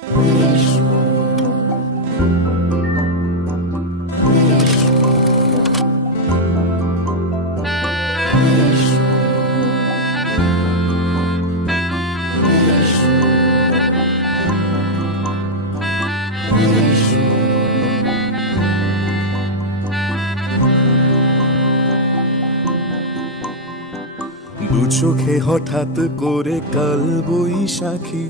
দু চোখে হঠাৎ করে কাল বৈশাখী,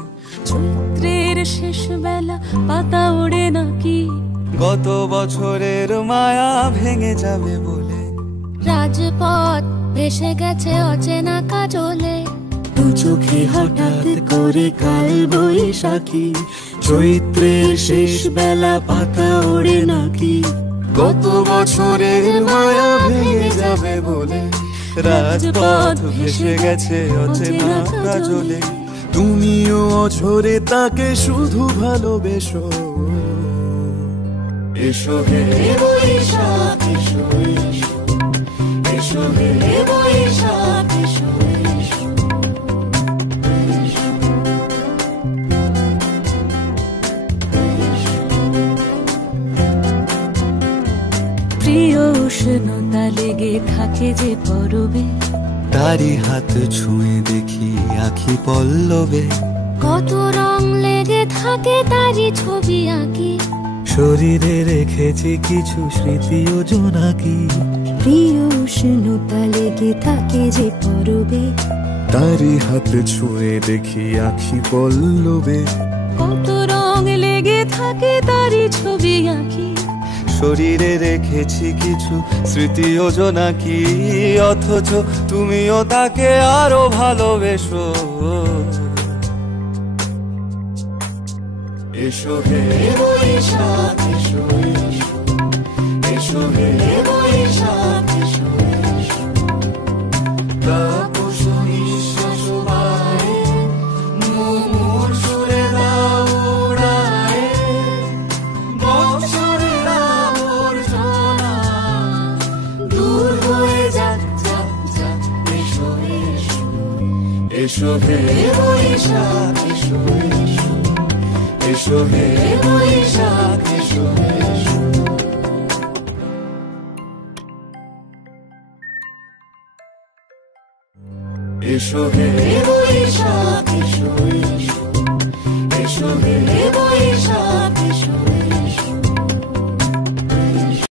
চৈত্রের শেষ বেলা পাতা ওড়ে নাকি, গত বছরের মায়া ভেঙে যাবে বলে, রাজপথ ভেসে গেছে অচেনা কাজলে। দু চোখে হঠাৎ করে কাল বৈশাখী, চৈত্রের শেষ বেলা পাতা ওড়ে নাকি, গত বছরের মায়া ভেঙে যাবে বলে, রাজপথ ভেসে গেছে অচেনা কাজলে। তুমিও অঝরে তাকে শুধু ভালোবেসো, এসো হে বৈশাখ এসো এসো, এসো হে বৈশাখ এসো এসো। প্রিয় উষ্ণতা লেগে থাকে যে পরবে, তারি হাত ছুঁয়ে দেখি আখি পল্লবে, কত রং লেগে থাকে তারই ছবি আঁকি, শরীরে রেখেছি কিছু স্মৃতি ও জোনাকি। প্রিয় উষ্ণতা লেগে থাকে যে পরবে, তারি হাত ছুঁয়ে দেখি আখি পল্লবে, কত রং লেগে থাকে তারই ছবি আঁকি, শরীরে রেখেছি কিছু স্মৃতি ও জোনাকি। অথচ তুমিও তাকে আরো ভালোবেসো, এসো হে বৈশাখ এসো এসো, এসো হে বৈশাখ এসো এসো। তাপস নিঃশ্বাস বায়ে, মুমুর সুরে দাও উড়ায়ে, বৎসরের আবর্জনা দূর হয়ে যাক যাক যাক। এসো এসো, এসো হে বৈশাখ এসো এসো, এসো হে বৈশাখ এসো এসো। এসো হে বৈশাখ এসো এসো, এসো হে